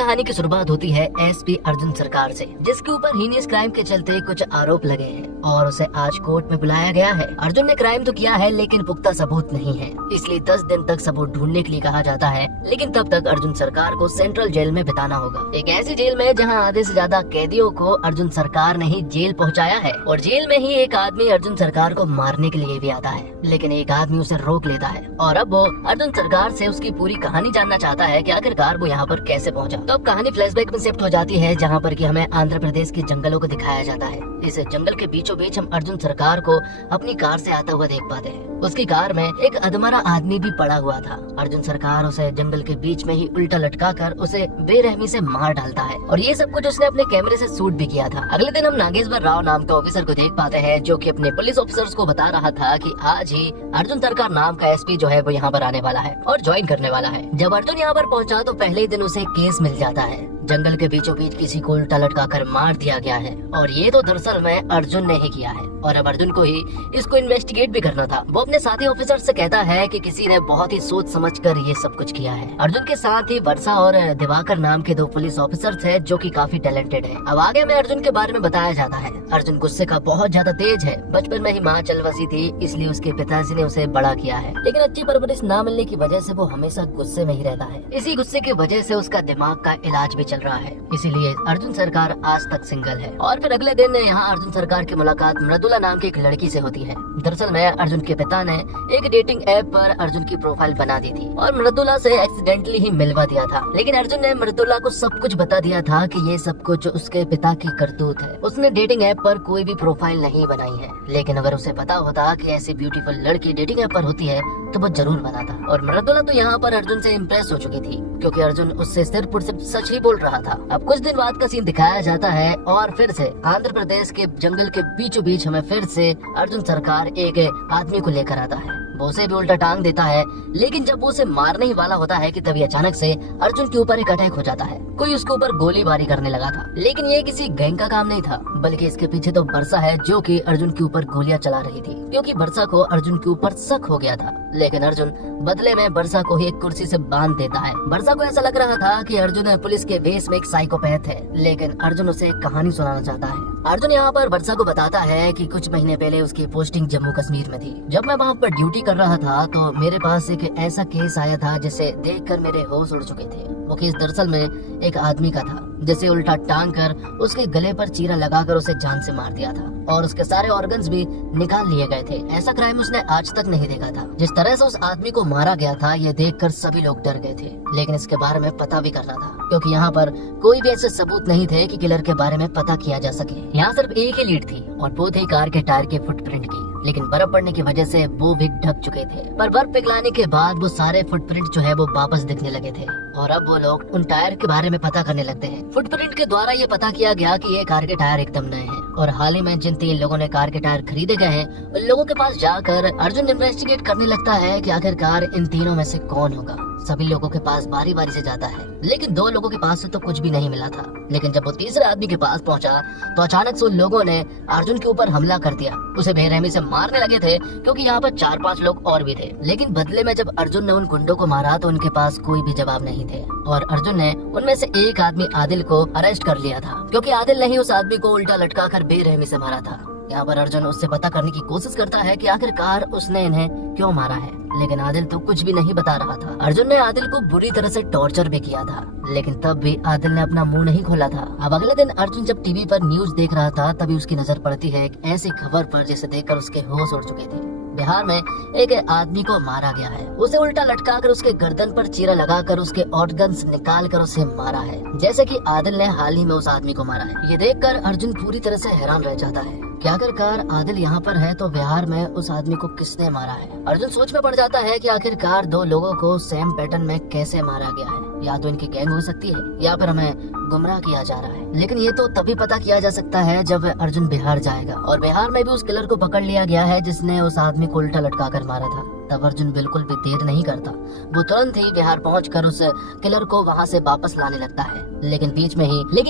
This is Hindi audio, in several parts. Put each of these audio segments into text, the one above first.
कहानी की शुरुआत होती है एसपी अर्जुन सरकार से, जिसके ऊपर हीनियस क्राइम के चलते कुछ आरोप लगे हैं और उसे आज कोर्ट में बुलाया गया है। अर्जुन ने क्राइम तो किया है लेकिन पुख्ता सबूत नहीं है, इसलिए 10 दिन तक सबूत ढूंढने के लिए कहा जाता है। लेकिन तब तक अर्जुन सरकार को सेंट्रल जेल में बिताना होगा, एक ऐसी जेल में जहां आधे से ज्यादा कैदियों को अर्जुन सरकार ने ही जेल पहुंचाया है। और जेल में ही एक आदमी अर्जुन सरकार को मारने के लिए भी आता है, लेकिन एक आदमी उसे रोक लेता है और अब वो अर्जुन सरकार से उसकी पूरी कहानी जानना चाहता है कि आखिरकार वो यहाँ पर कैसे पहुंचा। तो अब कहानी फ्लैशबैक में शिफ्ट हो जाती है, जहाँ पर कि हमें आंध्र प्रदेश के जंगलों को दिखाया जाता है। इस जंगल के बीचों बीच हम अर्जुन सरकार को अपनी कार से आता हुआ देख पाते हैं। उसकी कार में एक अधमरा आदमी भी पड़ा हुआ था। अर्जुन सरकार उसे जंगल के बीच में ही उल्टा लटका कर उसे बेरहमी से मार डालता है और ये सब कुछ उसने अपने कैमरे से शूट भी किया था। अगले दिन हम नागेश्वर राव नाम के ऑफिसर को देख पाते हैं, जो कि अपने पुलिस ऑफिसर्स को बता रहा था कि आज ही अर्जुन सरकार नाम का एसपी जो है वो यहाँ पर आने वाला है और ज्वाइन करने वाला है। जब अर्जुन यहाँ पर पहुँचा तो पहले ही दिन उसे केस मिल जाता है। जंगल के बीचों बीच किसी को उल्टा लटका कर मार दिया गया है और ये तो दरअसल में अर्जुन ने ही किया है और अब अर्जुन को ही इसको इन्वेस्टिगेट भी करना था। वो अपने साथी ऑफिसर से कहता है कि किसी ने बहुत ही सोच समझकर ये सब कुछ किया है। अर्जुन के साथ ही वर्षा और दिवाकर नाम के 2 पुलिस ऑफिसर्स हैं, जो कि काफी टैलेंटेड है। अब आगे में अर्जुन के बारे में बताया जाता है। अर्जुन गुस्से का बहुत ज्यादा तेज है। बचपन में ही माँ चल बसी थी, इसलिए उसके पिताजी ने उसे बड़ा किया है, लेकिन अच्छी परवरिश न मिलने की वजह से वो हमेशा गुस्से में ही रहता है। इसी गुस्से की वजह से उसका दिमाग का इलाज भी चल रहा है, इसीलिए अर्जुन सरकार आज तक सिंगल है। और फिर अगले दिन यहाँ अर्जुन सरकार की मुलाकात मृदुला नाम की एक लड़की से होती है। दरअसल में अर्जुन के पिता ने एक डेटिंग ऐप पर अर्जुन की प्रोफाइल बना दी थी और मृदुला से एक्सीडेंटली ही मिलवा दिया था, लेकिन अर्जुन ने मृदुला को सब कुछ बता दिया था कि ये सब कुछ उसके पिता की करतूत है। उसने डेटिंग ऐप पर कोई भी प्रोफाइल नहीं बनाई है, लेकिन अगर उसे पता होता कि ऐसी ब्यूटीफुल लड़की डेटिंग ऐप पर होती है तो वो जरूर बनाता। और मृदुला तो यहाँ पर अर्जुन से इम्प्रेस हो चुकी थी, क्योंकि अर्जुन उससे सिर्फ और सिर्फ सच ही बोल रहा था। अब कुछ दिन बाद का सीन दिखाया जाता है और फिर से आंध्र प्रदेश के जंगल के बीचों बीच हमें फिर से अर्जुन सरकार एक आदमी को लेकर आता है। वो उसे भी उल्टा टांग देता है, लेकिन जब वो उसे मारने ही वाला होता है कि तभी अचानक से अर्जुन के ऊपर एक अटैक हो जाता है। कोई उसके ऊपर गोलीबारी करने लगा था, लेकिन ये किसी गैंग का काम नहीं था, बल्कि इसके पीछे तो वर्षा है, जो कि अर्जुन के ऊपर गोलियां चला रही थी, क्योंकि वर्षा को अर्जुन के ऊपर शक हो गया था। लेकिन अर्जुन बदले में वर्षा को ही एक कुर्सी से बांध देता है। वर्षा को ऐसा लग रहा था कि अर्जुन पुलिस के वेश में एक साइकोपैथ है, लेकिन अर्जुन उसे एक कहानी सुनाना चाहता है। अर्जुन यहाँ पर वर्षा को बताता है कि कुछ महीने पहले उसकी पोस्टिंग जम्मू कश्मीर में थी। जब मैं वहाँ पर ड्यूटी कर रहा था तो मेरे पास एक ऐसा केस आया था जिसे देखकर मेरे होश उड़ चुके थे। वो केस दरअसल में एक आदमी का था, जिसे उल्टा टांग कर उसके गले पर चीरा लगाकर उसे जान से मार दिया था और उसके सारे ऑर्गन्स भी निकाल लिए गए थे। ऐसा क्राइम उसने आज तक नहीं देखा था। जिस तरह से उस आदमी को मारा गया था, ये देखकर सभी लोग डर गए थे, लेकिन इसके बारे में पता भी करना था, क्योंकि यहाँ पर कोई भी ऐसे सबूत नहीं थे कि किलर के बारे में पता किया जा सके। यहाँ सिर्फ एक ही लीड थी और वो थी कार के टायर के फुटप्रिंट की, लेकिन बर्फ पड़ने की वजह से वो भी ढक चुके थे। पर बर्फ पिघलाने के बाद वो सारे फुटप्रिंट जो है वो वापस दिखने लगे थे और अब वो लोग उन टायर के बारे में पता करने लगते हैं। फुटप्रिंट के द्वारा ये पता किया गया कि ये कार के टायर एकदम नए हैं और हाल ही में जिन 3 लोगों ने कार के टायर खरीदे गए हैं, उन लोगों के पास जाकर अर्जुन इन्वेस्टिगेट करने लगता है कि आखिरकार इन तीनों में से कौन होगा। सभी लोगों के पास बारी बारी से जाता है, लेकिन 2 लोगों के पास से तो कुछ भी नहीं मिला था। लेकिन जब वो तीसरे आदमी के पास पहुंचा तो अचानक से उन लोगों ने अर्जुन के ऊपर हमला कर दिया। उसे बेरहमी से मारने लगे थे, क्योंकि यहाँ पर 4-5 लोग और भी थे। लेकिन बदले में जब अर्जुन ने उन गुंडों को मारा तो उनके पास कोई भी जवाब नहीं थे और अर्जुन ने उनमें से एक आदमी आदिल को अरेस्ट कर लिया था, क्योंकि आदिल ने ही उस आदमी को उल्टा लटका कर बेरहमी से मारा था। यहाँ पर अर्जुन उससे पता करने की कोशिश करता है कि आखिरकार उसने इन्हें क्यों मारा है, लेकिन आदिल तो कुछ भी नहीं बता रहा था। अर्जुन ने आदिल को बुरी तरह से टॉर्चर भी किया था, लेकिन तब भी आदिल ने अपना मुंह नहीं खोला था। अब अगले दिन अर्जुन जब टीवी पर न्यूज देख रहा था, तभी उसकी नजर पड़ती है एक ऐसी खबर पर जिसे देखकर उसके होश उड़ चुके थे। बिहार में एक आदमी को मारा गया है। उसे उल्टा लटकाकर उसके गर्दन पर चीरा लगाकर उसके ऑर्गन्स निकाल कर उसे मारा है, जैसे कि आदिल ने हाल ही में उस आदमी को मारा है। ये देखकर अर्जुन पूरी तरह से हैरान रह जाता है कि आखिरकार आदिल यहाँ पर है तो बिहार में उस आदमी को किसने मारा है। अर्जुन सोच में पड़ जाता है कि आखिरकार 2 लोगों को सेम पैटर्न में कैसे मारा गया है। या तो इनकी गैंग हो सकती है या फिर हमें गुमराह किया जा रहा है, लेकिन ये तो तभी पता किया जा सकता है जब अर्जुन बिहार जाएगा। और बिहार में भी उस किलर को पकड़ लिया गया है जिसने उस आदमी को उल्टा लटका कर मारा था। तब अर्जुन बिल्कुल भी देर नहीं करता। वो तुरंत ही बिहार पहुंचकर उस किलर को वहां से वापस लाने लगता है। लेकिन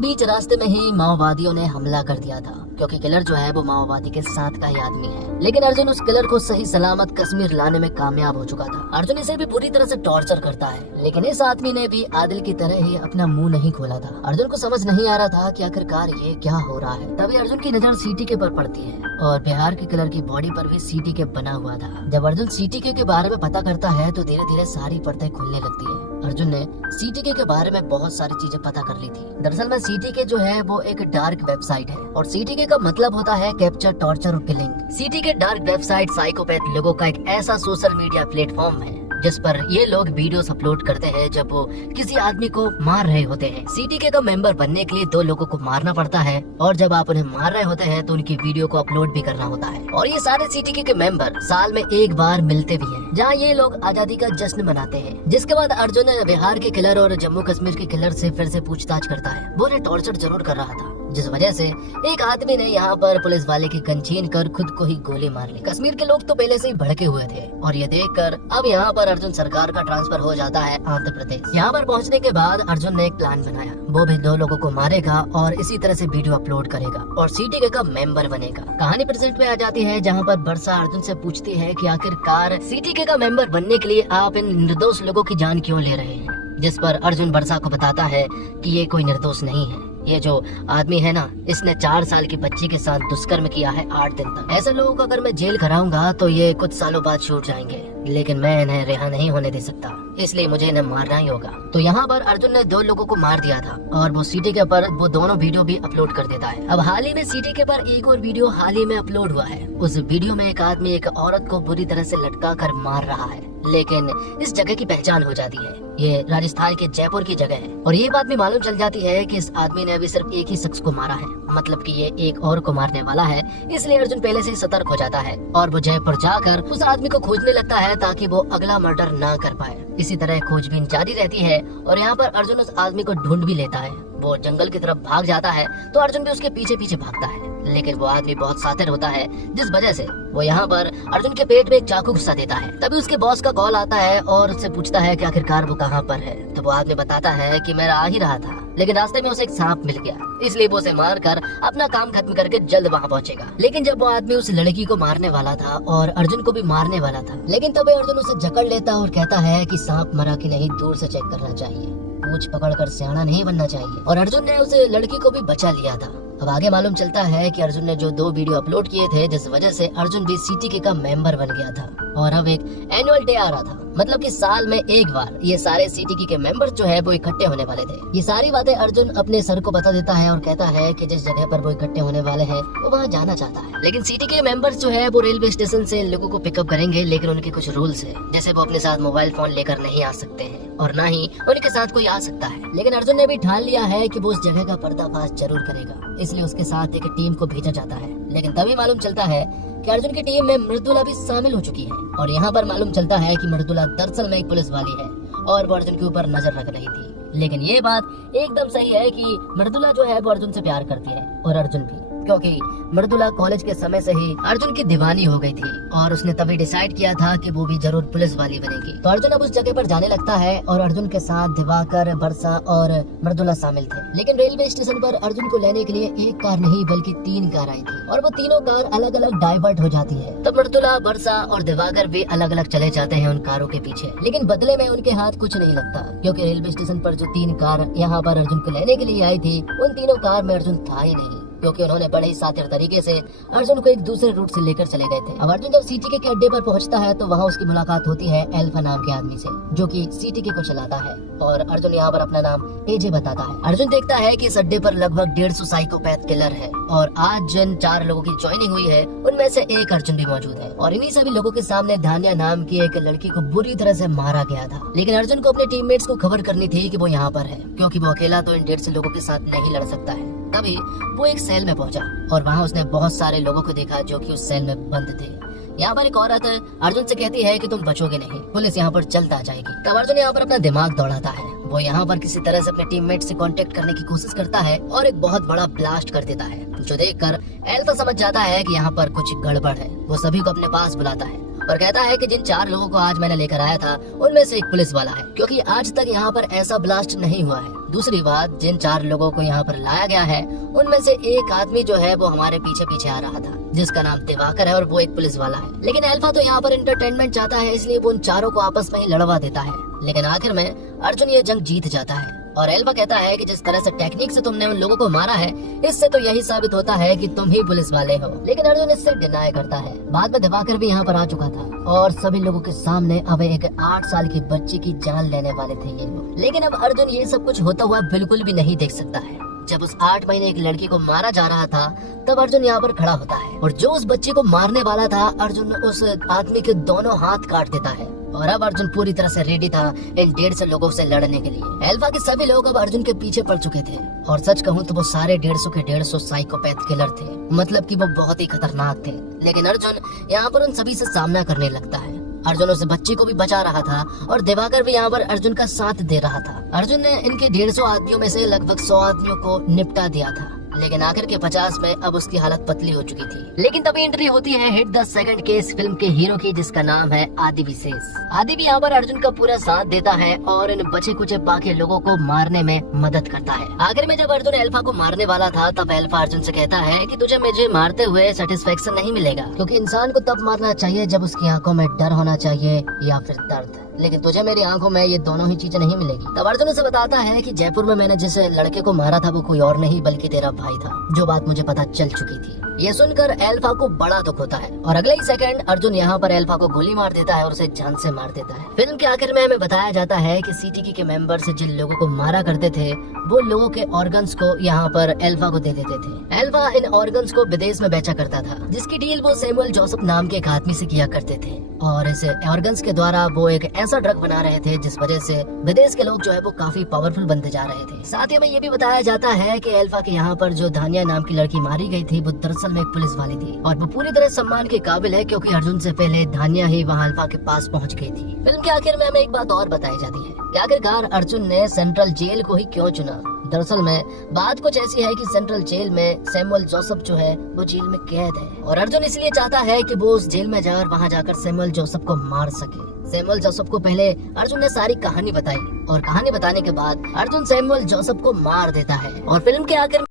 बीच रास्ते में ही माओवादियों ने हमला कर दिया था, क्योंकि किलर जो है वो माओवादी के साथ का ही आदमी है। लेकिन अर्जुन उस किलर को सही सलामत कश्मीर लाने में कामयाब हो चुका था। अर्जुन इसे भी पूरी तरह से टॉर्चर करता है, लेकिन इस आदमी ने भी आदिल की तरह ही अपना मुंह नहीं खोला था। अर्जुन को समझ नहीं आ रहा था कि आखिरकार ये क्या हो रहा है। तभी अर्जुन की नजर सीटीके पर पड़ती है और बिहार के किलर की बॉडी पर भी सीटीके बना हुआ था। जब अर्जुन सीटीके के बारे में पता करता है तो धीरे धीरे सारी परतें खुलने लगती है। अर्जुन ने सीटीके के बारे में बहुत सारी चीजें पता कर ली थी। दरअसल में सीटीके जो है वो एक डार्क वेबसाइट है और सीटीके का मतलब होता है कैप्चर, टॉर्चर और किलिंग। सीटीके डार्क वेबसाइट साइकोपैथ लोगों का एक ऐसा सोशल मीडिया प्लेटफॉर्म है जिस पर ये लोग वीडियोस अपलोड करते हैं जब वो किसी आदमी को मार रहे होते हैं। सीटीके का मेंबर बनने के लिए 2 लोगों को मारना पड़ता है और जब आप उन्हें मार रहे होते हैं तो उनकी वीडियो को अपलोड भी करना होता है। और ये सारे सीटीके के मेंबर साल में एक बार मिलते भी हैं, जहाँ ये लोग आजादी का जश्न मनाते हैं। जिसके बाद अर्जुन बिहार के किलर और जम्मू कश्मीर के किलर से फिर से पूछताछ करता है। वो उन्हें टॉर्चर जरूर कर रहा था, जिस वजह से एक आदमी ने यहाँ पर पुलिस वाले की गन छीन कर खुद को ही गोली मार ली। कश्मीर के लोग तो पहले से ही भड़के हुए थे और ये देखकर अब यहाँ पर अर्जुन सरकार का ट्रांसफर हो जाता है आंध्र प्रदेश। यहाँ पर पहुँचने के बाद अर्जुन ने एक प्लान बनाया। वो भी 2 लोगों को मारेगा और इसी तरह से वीडियो अपलोड करेगा और सीटीके का मेंबर बनेगा। कहानी प्रेजेंट में आ जाती है, जहाँ पर वर्षा अर्जुन से पूछती है कि आखिरकार सीटीके का मेंबर बनने के लिए आप इन निर्दोष लोगों की जान क्यों ले रहे हैं। जिस पर अर्जुन वर्षा को बताता है कि ये कोई निर्दोष नहीं है। ये जो आदमी है ना, इसने 4 साल की बच्ची के साथ दुष्कर्म किया है 8 दिन तक। ऐसे लोगों को अगर मैं जेल कराऊंगा तो ये कुछ सालों बाद छूट जाएंगे, लेकिन मैं इन्हें रिहा नहीं होने दे सकता, इसलिए मुझे इन्हें मारना ही होगा। तो यहाँ पर अर्जुन ने 2 लोगों को मार दिया था और वो सीटीके पर वो दोनों वीडियो भी अपलोड कर देता है। अब हाल ही में सीटीके पर एक और वीडियो हाल ही में अपलोड हुआ है। उस वीडियो में एक आदमी एक औरत को बुरी तरह से लटका कर मार रहा है, लेकिन इस जगह की पहचान हो जाती है। ये राजस्थान के जयपुर की जगह है और ये बात भी मालूम चल जाती है कि इस आदमी ने अभी सिर्फ एक ही शख्स को मारा है, मतलब कि ये एक और को मारने वाला है। इसलिए अर्जुन पहले से ही सतर्क हो जाता है और वो जयपुर जाकर उस आदमी को खोजने लगता है ताकि वो अगला मर्डर ना कर पाए। इसी तरह खोजबीन जारी रहती है और यहाँ पर अर्जुन उस आदमी को ढूंढ भी लेता है। वो जंगल की तरफ भाग जाता है तो अर्जुन भी उसके पीछे पीछे भागता है, लेकिन वो आदमी बहुत शातिर होता है, जिस वजह से वो यहाँ पर अर्जुन के पेट में एक चाकू घुसा देता है। तभी उसके बॉस का कॉल आता है और उससे पूछता है कि आखिरकार वो कहाँ पर है। तो वो आदमी बताता है कि मैं आ ही रहा था, लेकिन रास्ते में उसे एक सांप मिल गया, इसलिए वो उसे मारकर अपना काम खत्म करके जल्द वहाँ पहुँचेगा। लेकिन जब वो आदमी उस लड़की को मारने वाला था और अर्जुन को भी मारने वाला था, लेकिन तभी अर्जुन उसे जकड़ लेता और कहता है कि सांप मरा कि नहीं दूर से चेक करना चाहिए, पूंछ पकड़कर सियाना नहीं बनना चाहिए। और अर्जुन ने उस लड़की को भी बचा लिया था। अब आगे मालूम चलता है कि अर्जुन ने जो 2 वीडियो अपलोड किए थे, जिस वजह से अर्जुन भी सीटीके का मेंबर बन गया था और अब एक एनुअल डे आ रहा था, मतलब कि साल में एक बार ये सारे सीटीके के मेंबर्स जो है वो इकट्ठे होने वाले थे। ये सारी बातें अर्जुन अपने सर को बता देता है और कहता है कि जिस जगह पर वो इकट्ठे होने वाले हैं वो वहाँ जाना चाहता है। लेकिन सीटीके के मेंबर्स जो है वो रेलवे स्टेशन से लोगों को पिकअप करेंगे, लेकिन उनके कुछ रूल्स है, जैसे वो अपने साथ मोबाइल फोन लेकर नहीं आ सकते हैं और न ही उनके साथ कोई आ सकता है। लेकिन अर्जुन ने भी ठान लिया है कि वो उस जगह का पर्दाफाश जरूर करेगा, इसलिए उसके साथ एक टीम को भेजा जाता है। लेकिन तभी मालूम चलता है कि अर्जुन की टीम में मृदुला भी शामिल हो चुकी है और यहाँ पर मालूम चलता है कि मृदुला दरअसल में एक पुलिस वाली है और वो अर्जुन के ऊपर नजर रख रही थी। लेकिन ये बात एकदम सही है कि मृदुला जो है वो अर्जुन से प्यार करती है और अर्जुन भी, क्योंकि मृदुला कॉलेज के समय से ही अर्जुन की दीवानी हो गई थी और उसने तभी डिसाइड किया था कि वो भी जरूर पुलिस वाली बनेगी। तो अर्जुन अब उस जगह पर जाने लगता है और अर्जुन के साथ दिवाकर, वर्षा और मृदुला शामिल थे। लेकिन रेलवे स्टेशन पर अर्जुन को लेने के लिए एक कार नहीं बल्कि 3 कार आई थी और वो तीनों कार अलग अलग डाइवर्ट हो जाती है। तो मृदुला, वर्षा और दिवाकर भी अलग अलग चले जाते हैं उन कारों के पीछे, लेकिन बदले में उनके हाथ कुछ नहीं लगता, क्योंकि रेलवे स्टेशन पर जो 3 कार यहाँ पर अर्जुन को लेने के लिए आई थी, उन तीनों कार में अर्जुन था ही नहीं, क्योंकि उन्होंने बड़े ही शातिर तरीके से अर्जुन को एक दूसरे रूट से लेकर चले गए थे। अब अर्जुन जब सीटीके के अड्डे पर पहुंचता है तो वहां उसकी मुलाकात होती है अल्फा नाम के आदमी से, जो कि सीटीके को चलाता है और अर्जुन यहाँ पर अपना नाम एजे बताता है। अर्जुन देखता है कि इस अड्डे पर लगभग 150 साइकोपैथ किलर है और आज जिन 4 लोगों की ज्वाइनिंग हुई है उनमें से एक अर्जुन भी मौजूद है और इन्हीं सभी लोगों के सामने धान्या नाम की एक लड़की को बुरी तरह से मारा गया था। लेकिन अर्जुन को अपने टीममेट्स को खबर करनी थी कि वो यहाँ पर है, क्योंकि वो अकेला तो इन 150 लोगों के साथ नहीं लड़ सकता है। तभी वो एक सेल में पहुंचा और वहां उसने बहुत सारे लोगों को देखा जो कि उस सेल में बंद थे। यहाँ पर एक औरत अर्जुन से कहती है कि तुम बचोगे नहीं, पुलिस यहाँ पर जल्द आ जाएगी। तब अर्जुन यहाँ पर अपना दिमाग दौड़ाता है। वो यहाँ पर किसी तरह से अपने टीममेट से कांटेक्ट करने की कोशिश करता है और एक बहुत बड़ा ब्लास्ट कर देता है, जो देखकर एल्फा समझ जाता है कि यहाँ पर कुछ गड़बड़ है। वो सभी को अपने पास बुलाता है और कहता है कि जिन 4 लोगों को आज मैंने लेकर आया था उनमें से एक पुलिस वाला है, क्योंकि आज तक यहाँ पर ऐसा ब्लास्ट नहीं हुआ है। दूसरी बात, जिन 4 लोगों को यहाँ पर लाया गया है उनमें से एक आदमी जो है वो हमारे पीछे पीछे आ रहा था, जिसका नाम दिवाकर है और वो एक पुलिस वाला है। लेकिन एल्फा तो यहाँ पर एंटरटेनमेंट चाहता है, इसलिए वो उन चारों को आपस में ही लड़वा देता है। लेकिन आखिर में अर्जुन ये जंग जीत जाता है और एल्फा कहता है कि जिस तरह से टेक्निक से तुमने उन लोगों को मारा है, इससे तो यही साबित होता है कि तुम ही पुलिस वाले हो। लेकिन अर्जुन इससे डिनाई करता है। बाद में दिवाकर भी यहाँ पर आ चुका था और सभी लोगों के सामने अब एक 8 साल की बच्ची की जान लेने वाले थे ये लोग। लेकिन अब अर्जुन ये सब कुछ होता हुआ बिल्कुल भी नहीं देख सकता है। जब उस 8 महीने एक लड़की को मारा जा रहा था, तब अर्जुन यहाँ पर खड़ा होता है और जो उस बच्ची को मारने वाला था, अर्जुन उस आदमी के दोनों हाथ काट देता है। और अब अर्जुन पूरी तरह से रेडी था इन 150 लोगों से लड़ने के लिए। एल्फा के सभी लोग अब अर्जुन के पीछे पड़ चुके थे और सच कहूँ तो वो सारे 150 के 150 साइकोपैथ किलर थे, मतलब कि वो बहुत ही खतरनाक थे। लेकिन अर्जुन यहाँ पर उन सभी से सामना करने लगता है। अर्जुन उस बच्ची को भी बचा रहा था और दिवाकर भी यहाँ पर अर्जुन का साथ दे रहा था। अर्जुन ने इनके 150 आदमियों में से लगभग 100 आदमियों को निपटा दिया था, लेकिन आखिर के 50 में अब उसकी हालत पतली हो चुकी थी। लेकिन तभी एंट्री होती है हिट द सेकंड के इस फिल्म के हीरो की, जिसका नाम है आदि विशेष। आदि भी यहाँ पर अर्जुन का पूरा साथ देता है और इन बचे कुचे बाकी लोगों को मारने में मदद करता है। आखिर में जब अर्जुन एल्फा को मारने वाला था, तब एल्फा अर्जुन से कहता है कि तुझे मुझे मारते हुए सेटिस्फेक्शन नहीं मिलेगा, क्योंकि इंसान को तब मारना चाहिए जब उसकी आंखों में डर होना चाहिए या फिर दर्द, लेकिन तुझे मेरी आंखों में ये दोनों ही चीजें नहीं मिलेगी। तब अर्जुन उसे बताता है कि जयपुर में मैंने जिस लड़के को मारा था वो कोई और नहीं बल्कि तेरा भाई था, जो बात मुझे पता चल चुकी थी। ये सुनकर एल्फा को बड़ा दुख होता है और अगले ही सेकंड अर्जुन यहाँ पर एल्फा को गोली मार देता है और उसे जान से मार देता है। फिल्म के आखिर में हमें बताया जाता है कि सीटीकी के मेंबर्स जिन लोगों को मारा करते थे, वो लोगों के ऑर्गन्स को यहाँ पर एल्फा को दे देते थे। एल्फा इन ऑर्गन्स को विदेश में बेचा करता था, जिसकी डील वो सैमुअल जोसेफ नाम के एक आदमी से किया करते थे और इस ऑर्गन्स के द्वारा वो एक ऐसा ड्रग बना रहे थे जिस वजह से विदेश के लोग जो है वो काफी पावरफुल बनते जा रहे थे। साथ ही में ये भी बताया जाता है कि एल्फा के यहाँ पर जो धानिया नाम की लड़की मारी गई थी, वो दरअसल में एक पुलिस वाली थी और वो पूरी तरह सम्मान के काबिल है, क्योंकि अर्जुन से पहले धानिया ही वहाँ एल्फा के पास पहुँच गई थी। फिल्म के आखिर में हमें एक बात और बताई जाती है कि आखिरकार अर्जुन ने सेंट्रल जेल को ही क्यों चुना। दरअसल में बात कुछ ऐसी है कि सेंट्रल जेल में सैमुअल जोसेफ जो है वो जेल में कैद है और अर्जुन इसलिए चाहता है कि वो उस जेल में जाकर वहाँ जाकर सैमुअल जोसेफ को मार सके। सैमुअल जोसेफ को पहले अर्जुन ने सारी कहानी बताई और कहानी बताने के बाद अर्जुन सैमुअल जोसेफ को मार देता है और फिल्म के आखिर